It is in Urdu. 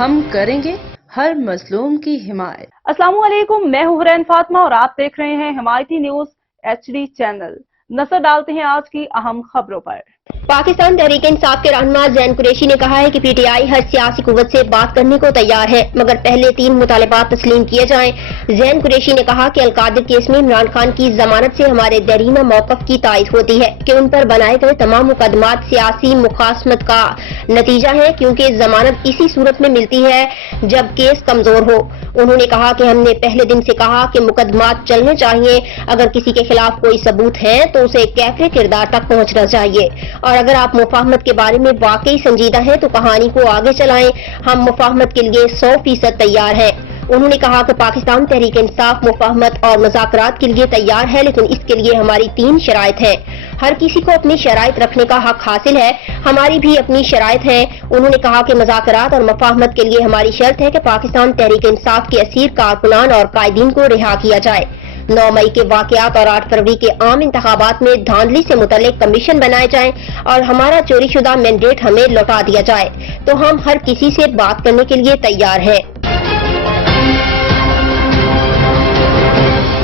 ہم کریں گے ہر مظلوم کی حمایت۔ السلام علیکم، میں ہوں حرین فاطمہ اور آپ دیکھ رہے ہیں حمایتی نیوز HD چینل۔ نظر ڈالتے ہیں آج کی اہم خبروں پر۔ پاکستان تحریک انصاف کے رہنما زین قریشی نے کہا ہے کہ پی ٹی آئی ہر سیاسی قوت سے بات کرنے کو تیار ہے، مگر پہلے 3 مطالبات تسلیم کیے جائیں۔ زین قریشی نے کہا کہ القادر کیس میں عمران خان کی ضمانت سے ہمارے دیرینہ موقف کی تائید ہوتی ہے کہ ان پر بنائے گئے تمام مقدمات سیاسی مخاصمت کا نتیجہ ہے، کیونکہ ضمانت اسی صورت میں ملتی ہے جب کیس کمزور ہو۔ انہوں نے کہا کہ ہم نے پہلے دن سے کہا کہ مقدمات چلنے چاہیے، اگر کسی کے خلاف کوئی ثبوت ہے تو اسے کیفر کردار تک پہنچنا چاہیے، اور اگر آپ مفاہمت کے بارے میں واقعی سنجیدہ ہیں تو کہانی کو آگے چلائیں، ہم مفاہمت کے لیے 100% تیار ہیں۔ انہوں نے کہا کہ پاکستان تحریک انصاف مفاہمت اور مذاکرات کے لیے تیار ہے، لیکن اس کے لیے ہماری 3 شرائط ہیں۔ ہر کسی کو اپنی شرائط رکھنے کا حق حاصل ہے، ہماری بھی اپنی شرائط ہیں۔ انہوں نے کہا کہ مذاکرات اور مفاہمت کے لیے ہماری شرط ہے کہ پاکستان تحریک انصاف کے اسیر کارکنان اور قائدین کو رہا کیا جائے، 9 مئی کے واقعات اور 8 فروری کے عام انتخابات میں دھاندلی سے متعلق کمیشن بنائے جائیں اور ہمارا چوری شدہ مینڈیٹ ہمیں لوٹا دیا جائے، تو ہم ہر کسی سے بات کرنے کے لیے تیار ہیں۔